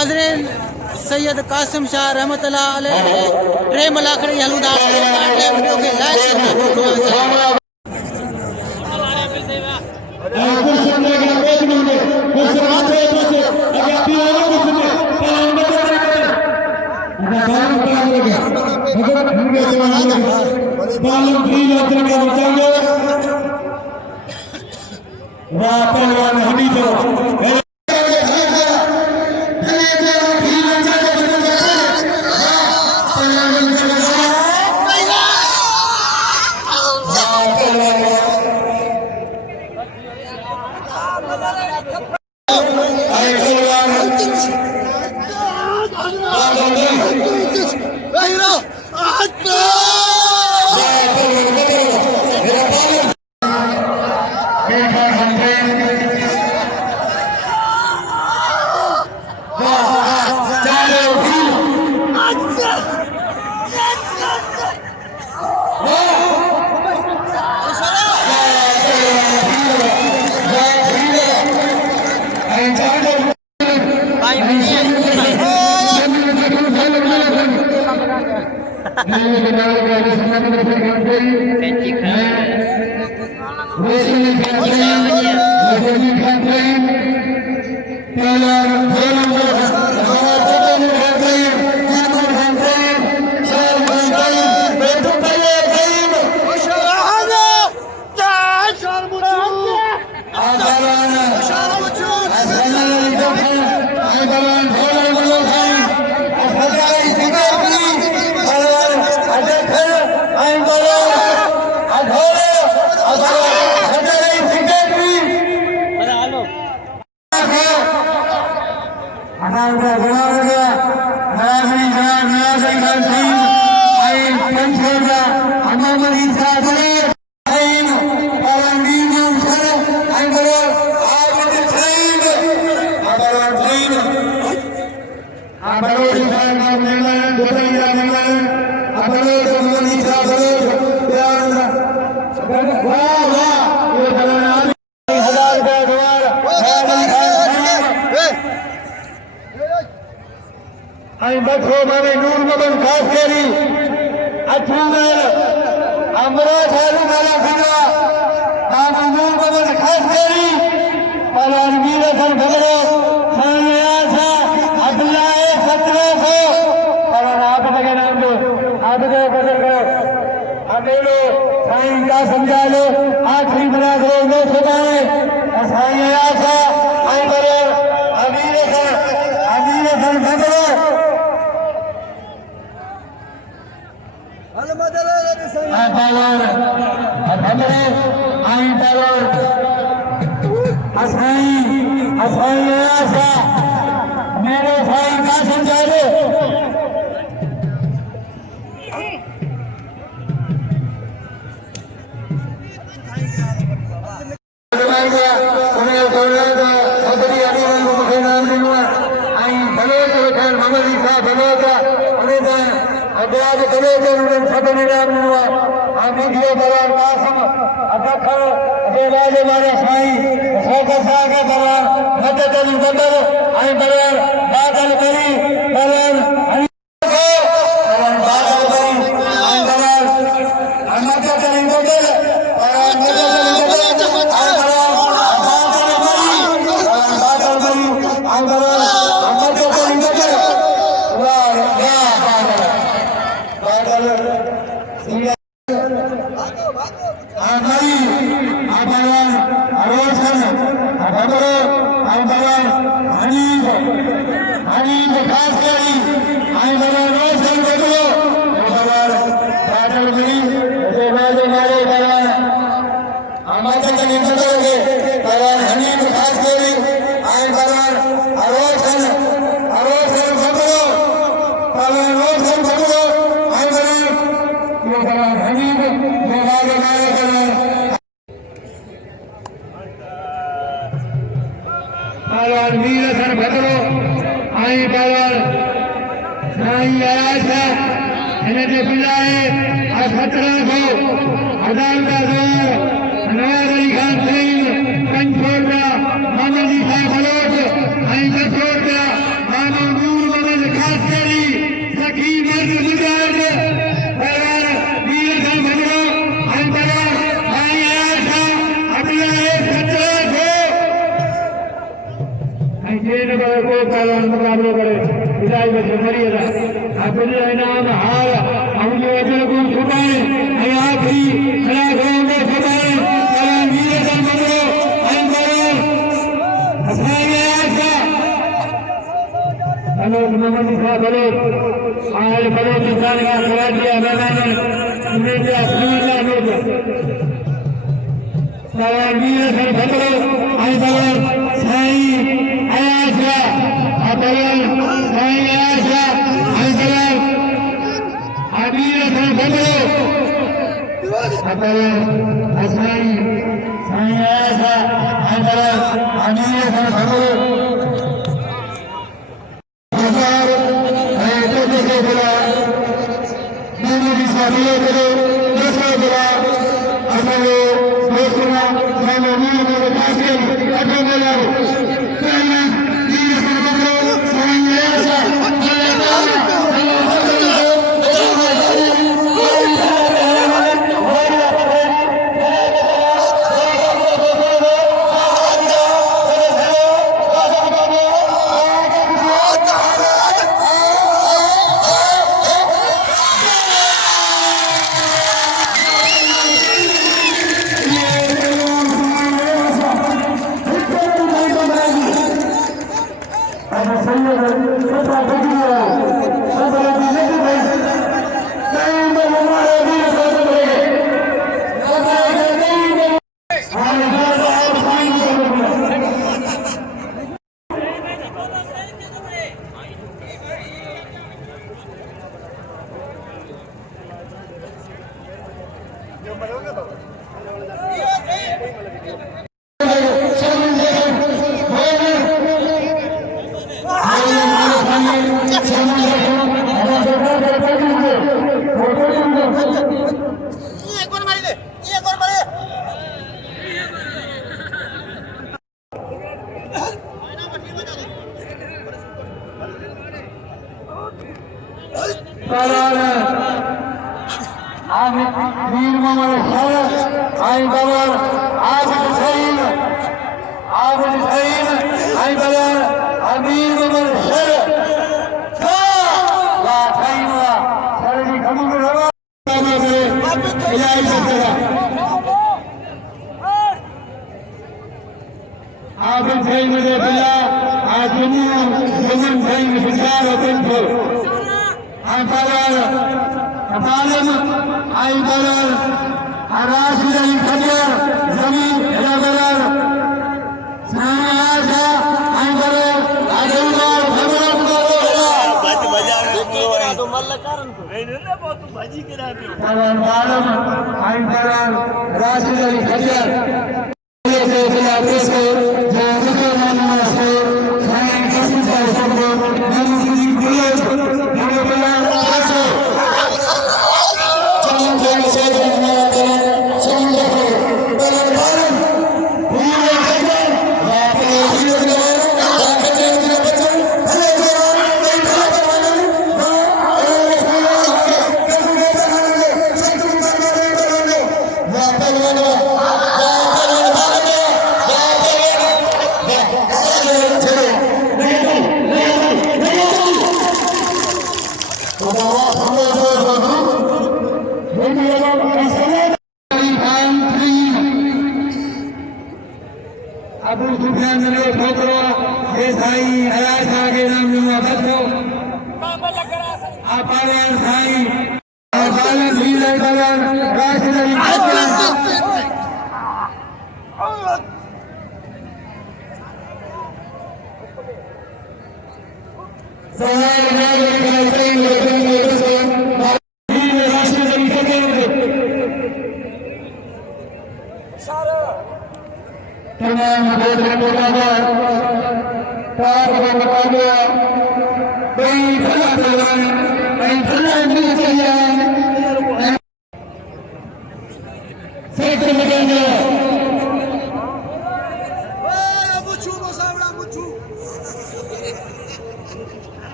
नाज़रीन सैयद कासिम शाह रहमतुल्लाह अलैह टे मलाखड़ी हलूदास वीडियो के लाइक समझा लो आखिरी बना दो मेरे भाई का समझा लो Mamadou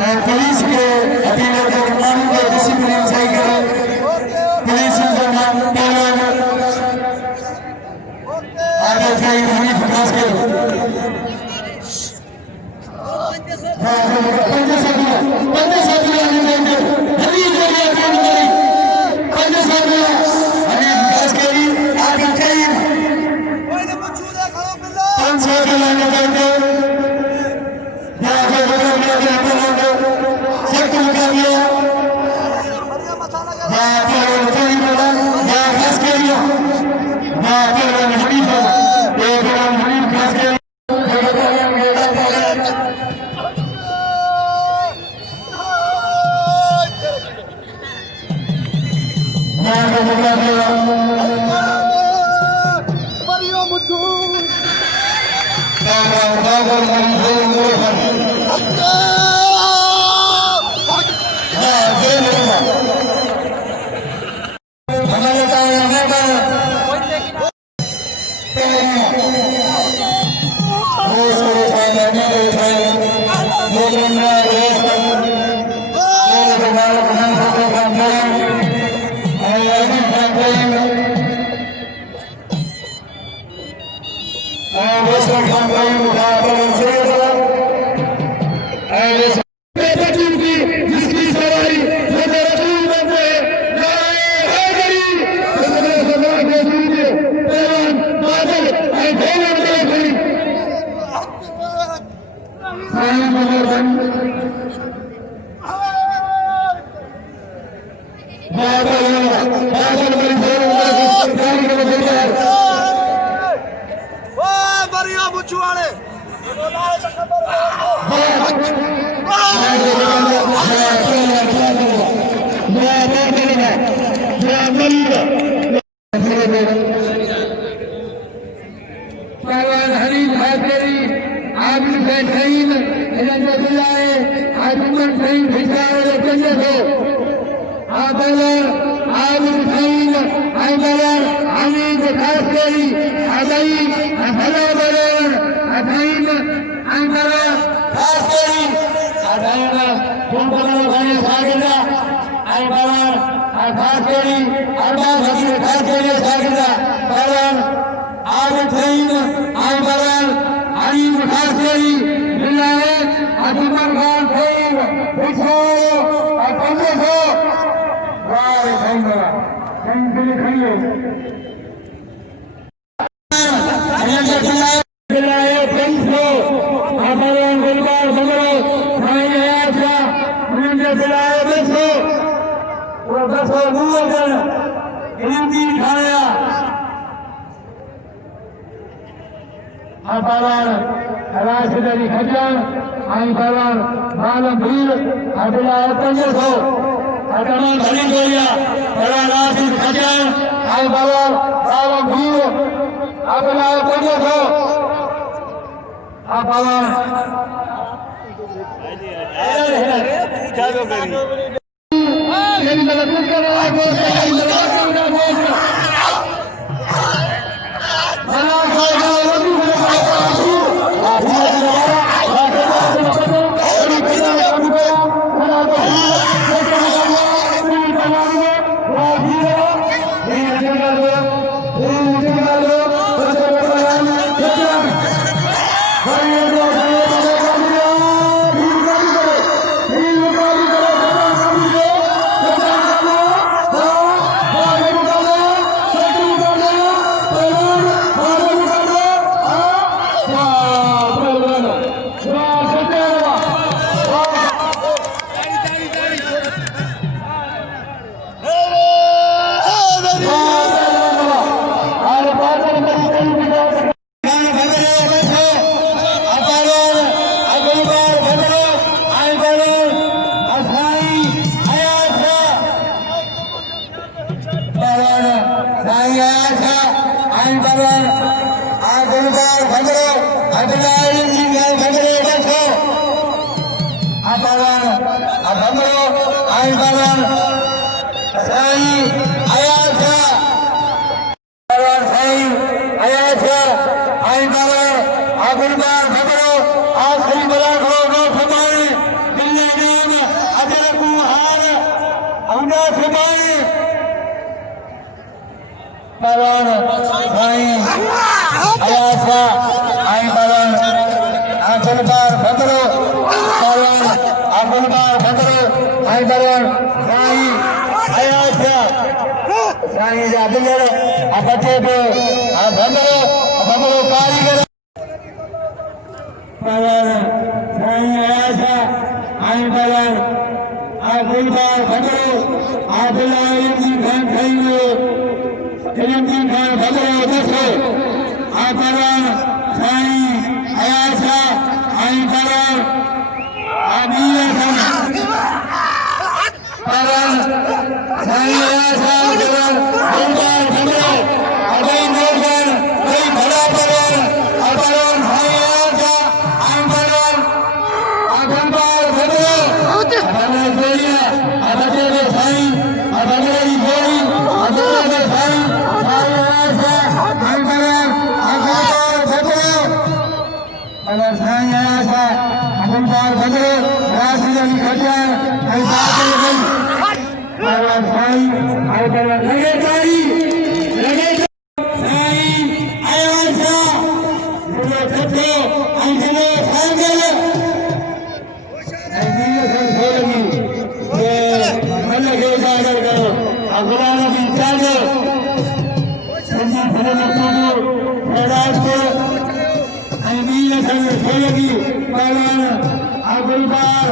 और पुलिस के अधीन कानून के डिसिप्लिन सही करें पुलिस जवान पहलवान आगे से पुलिस खास के राष्ट्रपति खजन आंदोलन मालूम भीड़ अगला 1500 अटमान धनी गोलिया बड़ा राष्ट्रपति खजन आंदोलन मालूम भीड़ अगला 1500 आंदोलन बार भगरो आई बरन साई आया छा साई जा बिलर आ बचे पे आ भगरो कारीगर बरन साई आया छा आई बरन आ गुलबार भगरो आ बिलारी की खान खाइयो किरमती खान भगरो दसो आ बरन साई आया छा आई बरन आमिया खान बरन साई आया छा बरन गुलबार भगरो अबई नोरगन कोई भड़ा बरन आ बरन साई आया छा आई बरन आ गुलबार भगरो बरन जोड़िया आ बचे के साई आ बचे की जोड़ी आ बचे के साई साई आया छा आई बरन आ गुलबार भगरो बरन साई आया छा आ गुलबार भगरो राशिदन खटियार आई बात गई बरन साई आई बरन लगे साई आया छा मुझे खटो आई चलो सांगल ऐसी सब छोड़गी ये मन के जागर करो अगुवान की चालो संजी भले मकोनो फैलाज को ऐसी सब छोड़गी पहलान आगुलबार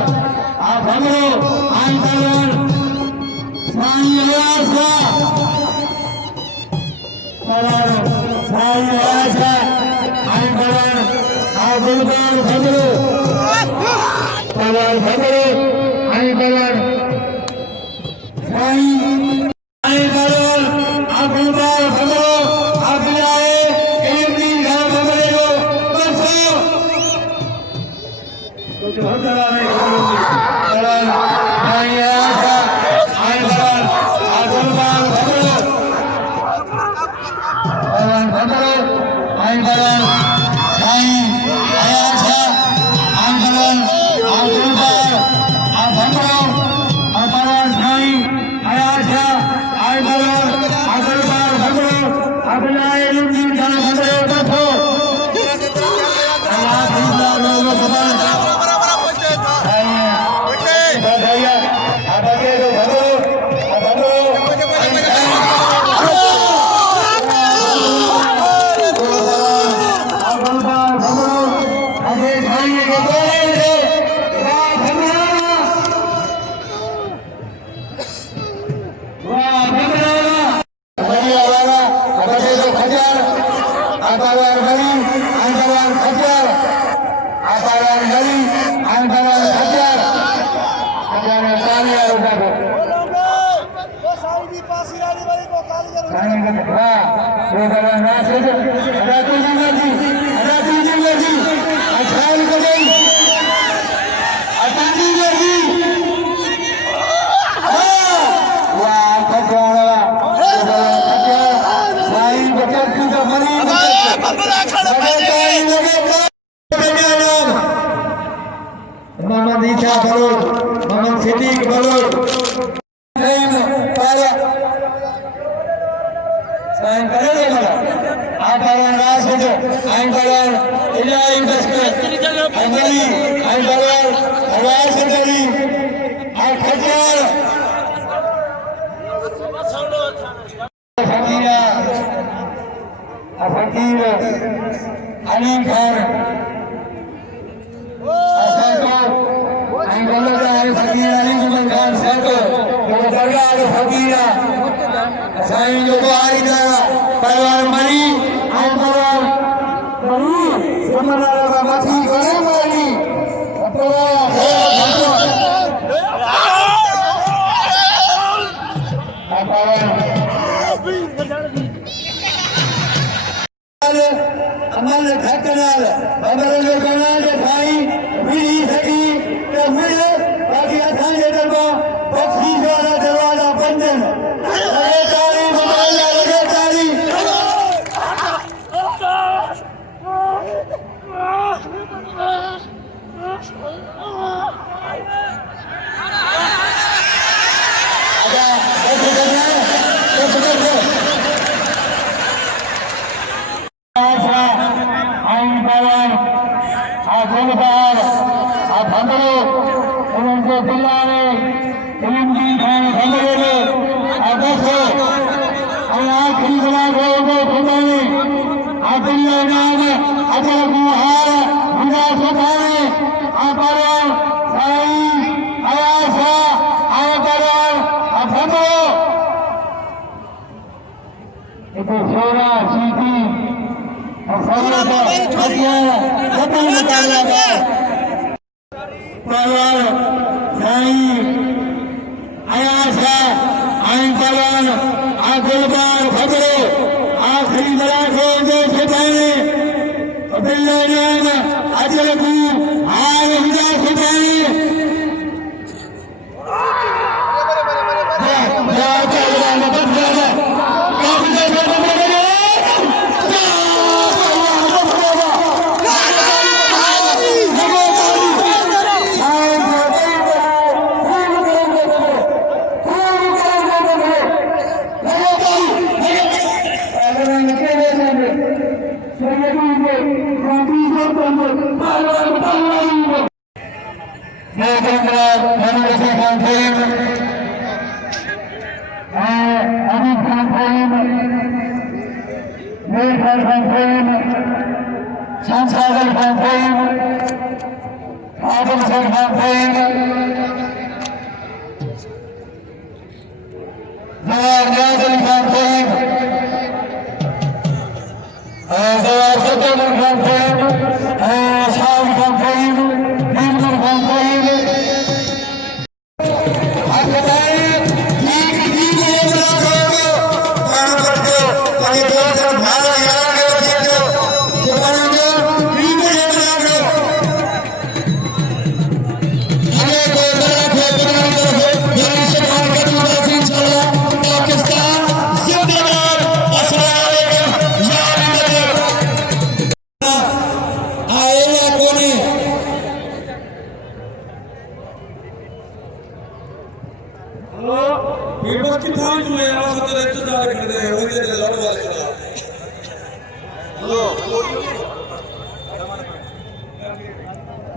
आ भगरो आई पहलान साई आशा पहलान साई आशा आई पहलान आगुलबार भगरो पहलान भगरो आई पहलान साई आई पहलान आगुलबार भगरो आप जाए एक दिन घर भगरे को बसो कुछ होता नहीं पहलान साई आशा आई पहलान आगुलबार भगरो पहलान भगरो आई पहलान साई आशा आई पहलान आगुलबार आ भगरो आ पहलान साई आशा आई पहलान आगुलबार भगरो अब जाए एक दिन घर भगरे बसो अल्लाह दिला लोगों को भैया आप आगे तो भगो आगुलबार भगरो आगे खाइए के बोले वाह भगरा बढ़िया वाला बचे तो खजार आपावार गली आंतवार खजार आपावार गली आंतवार खजार खजार ताली आ उठा को साईं का खड़ा वो बड़ा नाच है अदा तुझी मर्जी अठाल को गई अठाली मर्जी वाह खजाना साईं बचत की तो मरी मोहम्मद ईसा बलोच मोहम्मद सिद्दीक बलोच साईं करे वाला आप आवाज रास हो आई बलाल इलाही दस्कर अमली आई बलाल आवाज करी आई खजार फकीर अली खान फकीर अली जुमन खान सैको सरकार फकीर साईं जो बुहारी दारा परिवार मरी आई परिवार मरी समराला का मथी करे मरी अमल घटनाल अमल बनाल भाई मिली सकी तो मिले बाकी असांजे दरबा बख्शीश वाला दरवाजा बंदन लगे तारी मोबाइल लगे तारी सुभाणे इनकी खान खंडे आदर्श और आखिरी बना को सुभाणे आखिरी नाम अजय कुमार मुझे सुभाणे आपरो Sai आयासा आपरो अफमो itu suara siti suara hadiah betul betul lagi Pawan Sai Ayasa Ain Pawan Agulbar Khadro Akhiri Bala Khoje Subhane Abdullah Ajalaku Aar Huda Subhane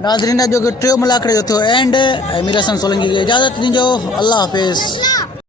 नाज़रीन जो टियों मुलाक़ात जो थियो एंड मीरासन सोलंकी खे इजाज़त ॾिजो अल्लाह हाफ़िज़।